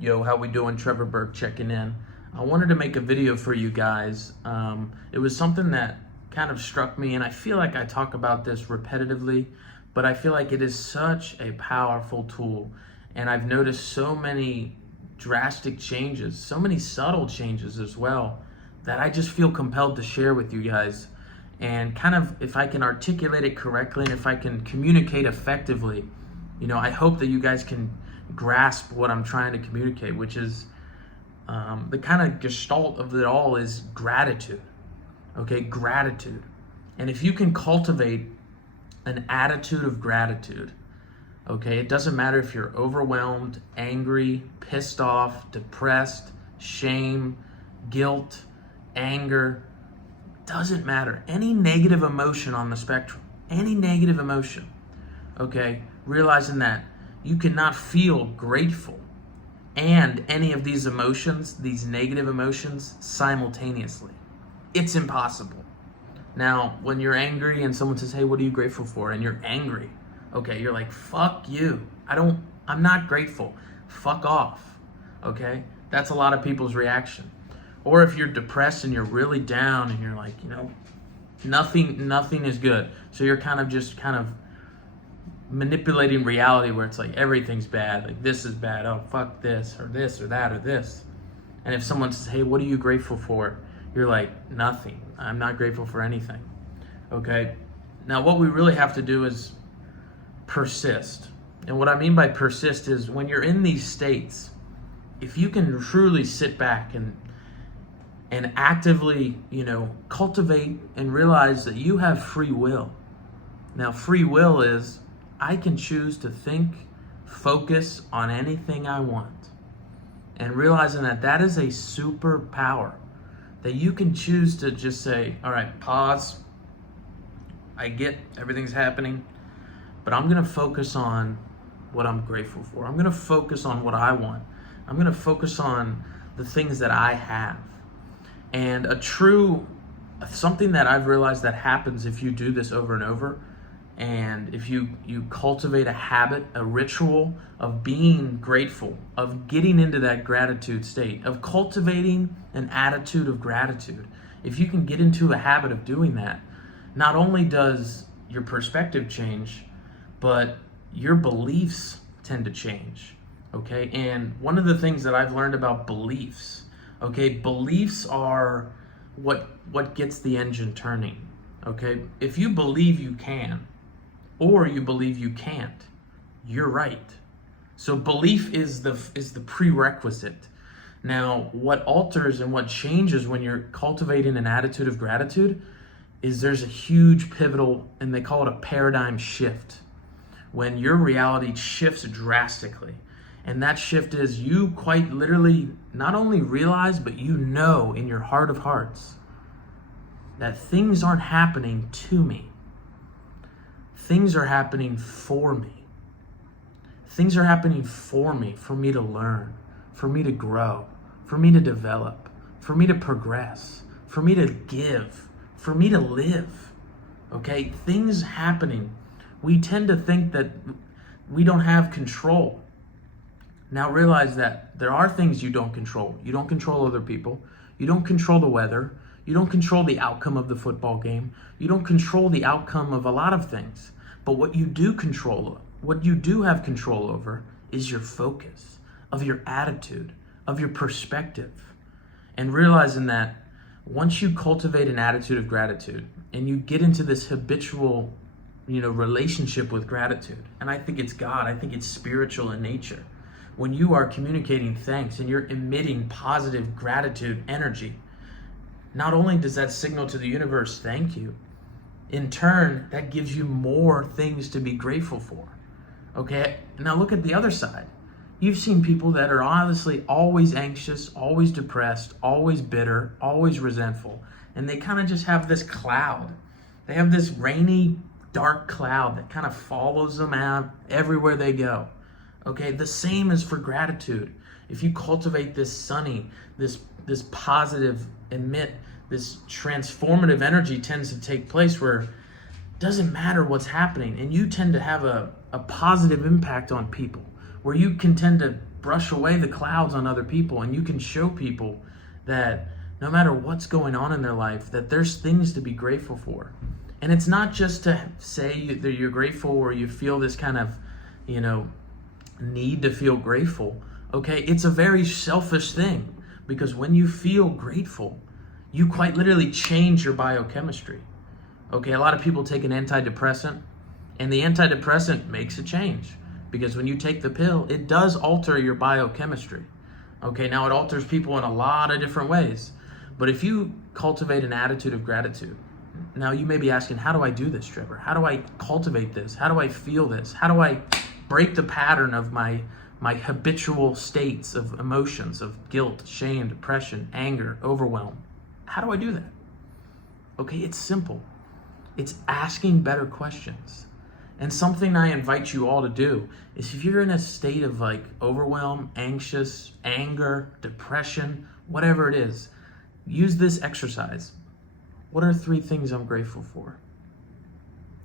Yo, how we doing? Trevor Burke checking in. I wanted to make a video for you guys. It was something that kind of struck me, and I feel like I talk about this repetitively, but I feel like it is such a powerful tool. And I've noticed so many drastic changes, so many subtle changes as well, that I just feel compelled to share with you guys. And kind of, if I can articulate it correctly and if I can communicate effectively, I hope that you guys can grasp what I'm trying to communicate, which is the kind of gestalt of it all is gratitude. Okay, gratitude. And if you can cultivate an attitude of gratitude, okay, it doesn't matter if you're overwhelmed, angry, pissed off, depressed, shame, guilt, anger, doesn't matter. Any negative emotion on the spectrum, any negative emotion, okay, realizing that you cannot feel grateful and any of these emotions, these negative emotions, simultaneously. It's impossible. Now, when you're angry and someone says, hey, what are you grateful for? And you're angry, okay, you're like, fuck you. I'm not grateful. Fuck off, okay? That's a lot of people's reaction. Or if you're depressed and you're really down and you're like, nothing is good. So you're kind of manipulating reality where it's like everything's bad, like this is bad, oh fuck this or that or this. And if someone says, hey, what are you grateful for? You're like, nothing. I'm not grateful for anything. Okay? Now what we really have to do is persist. And what I mean by persist is when you're in these states, if you can truly sit back and actively, cultivate and realize that you have free will. Now, free will is I can choose to think, focus on anything I want. And realizing that that is a superpower. That you can choose to just say, all right, pause. I get everything's happening, but I'm going to focus on what I'm grateful for. I'm going to focus on what I want. I'm going to focus on the things that I have. And something that I've realized that happens if you do this over and over, and if you cultivate a habit, a ritual of being grateful, of getting into that gratitude state, of cultivating an attitude of gratitude, if you can get into a habit of doing that, not only does your perspective change, but your beliefs tend to change, okay? And one of the things that I've learned about beliefs, okay, beliefs are what gets the engine turning, okay? If you believe you can, or you believe you can't, you're right. So belief is the prerequisite. Now, what alters and what changes when you're cultivating an attitude of gratitude is there's a huge pivotal, and they call it a paradigm shift, when your reality shifts drastically. And that shift is you quite literally not only realize, but in your heart of hearts that things aren't happening to me. Things are happening for me. Things are happening for me to learn, for me to grow, for me to develop, for me to progress, for me to give, for me to live. Okay? Things happening. We tend to think that we don't have control. Now realize that there are things you don't control. You don't control other people. You don't control the weather. You don't control the outcome of the football game. You don't control the outcome of a lot of things. But what you do have control over is your focus, of your attitude, of your perspective. And realizing that once you cultivate an attitude of gratitude and you get into this habitual, relationship with gratitude, and I think it's God, I think it's spiritual in nature. When you are communicating thanks and you're emitting positive gratitude energy, not only does that signal to the universe, thank you, in turn, that gives you more things to be grateful for. Okay? Now look at the other side. You've seen people that are honestly always anxious, always depressed, always bitter, always resentful, and they kind of just have this cloud. They have this rainy, dark cloud that kind of follows them out everywhere they go. Okay? The same is for gratitude. If you cultivate this sunny, this positive, this transformative energy tends to take place where it doesn't matter what's happening, and you tend to have a positive impact on people, where you can tend to brush away the clouds on other people, and you can show people that no matter what's going on in their life, that there's things to be grateful for. And it's not just to say that you're grateful or you feel this kind of, need to feel grateful. Okay, it's a very selfish thing, because when you feel grateful, you quite literally change your biochemistry. Okay, a lot of people take an antidepressant, and the antidepressant makes a change, because when you take the pill, it does alter your biochemistry. Okay, now it alters people in a lot of different ways. But if you cultivate an attitude of gratitude, now you may be asking, how do I do this, Trevor? How do I cultivate this? How do I feel this? How do I break the pattern of my habitual states of emotions, of guilt, shame, depression, anger, overwhelm? How do I do that? Okay, it's simple. It's asking better questions. And something I invite you all to do is, if you're in a state of like overwhelm, anxious, anger, depression, whatever it is, use this exercise. What are 3 things I'm grateful for?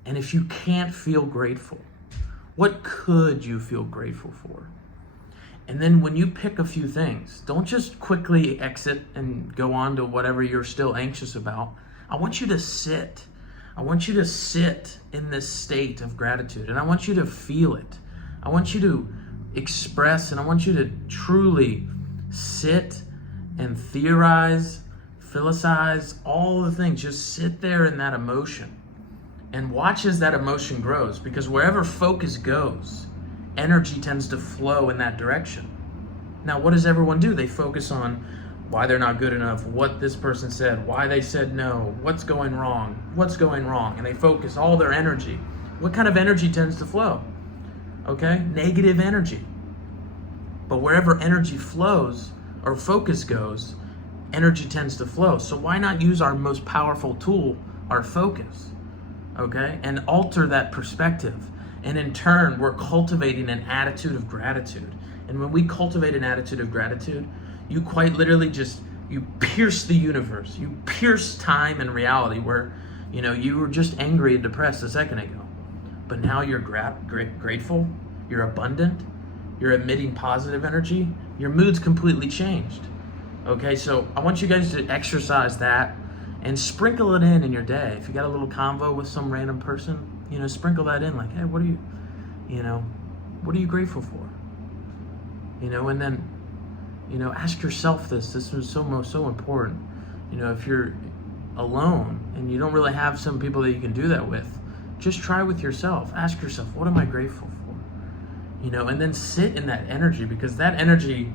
And if you can't feel grateful, what could you feel grateful for? And then when you pick a few things, don't just quickly exit and go on to whatever you're still anxious about. I want you to sit. I want you to sit in this state of gratitude, and I want you to feel it. I want you to express, and I want you to truly sit and theorize, philosophize, all the things. Just sit there in that emotion and watch as that emotion grows, because wherever focus goes, energy tends to flow in that direction. Now, what does everyone do? They focus on why they're not good enough, what this person said, why they said no, what's going wrong, and they focus all their energy. What kind of energy tends to flow? Okay, negative energy. But wherever energy flows or focus goes, energy tends to flow. So why not use our most powerful tool, our focus, okay, and alter that perspective? And in turn, we're cultivating an attitude of gratitude. And when we cultivate an attitude of gratitude, you quite literally you pierce the universe. You pierce time and reality, where, you were just angry and depressed a second ago. But now you're grateful, you're abundant, you're emitting positive energy, your mood's completely changed. Okay, so I want you guys to exercise that and sprinkle it in your day. If you got a little convo with some random person, sprinkle that in, like, hey, what are you grateful for? And then, ask yourself this. This is so important. If you're alone and you don't really have some people that you can do that with, just try with yourself. Ask yourself, what am I grateful for? And then sit in that energy, because that energy,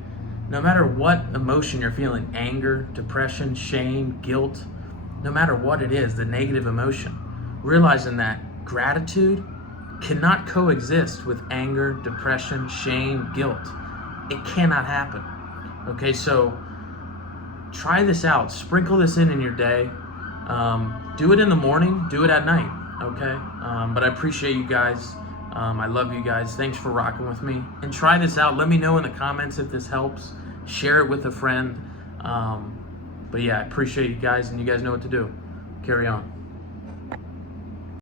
no matter what emotion you're feeling, anger, depression, shame, guilt, no matter what it is, the negative emotion, realizing that gratitude cannot coexist with anger, depression, shame, guilt. It cannot happen. Okay, so try this out. Sprinkle this in your day. Do it in the morning. Do it at night. Okay, but I appreciate you guys. I love you guys. Thanks for rocking with me. And try this out. Let me know in the comments if this helps. Share it with a friend. But yeah, I appreciate you guys, and you guys know what to do. Carry on.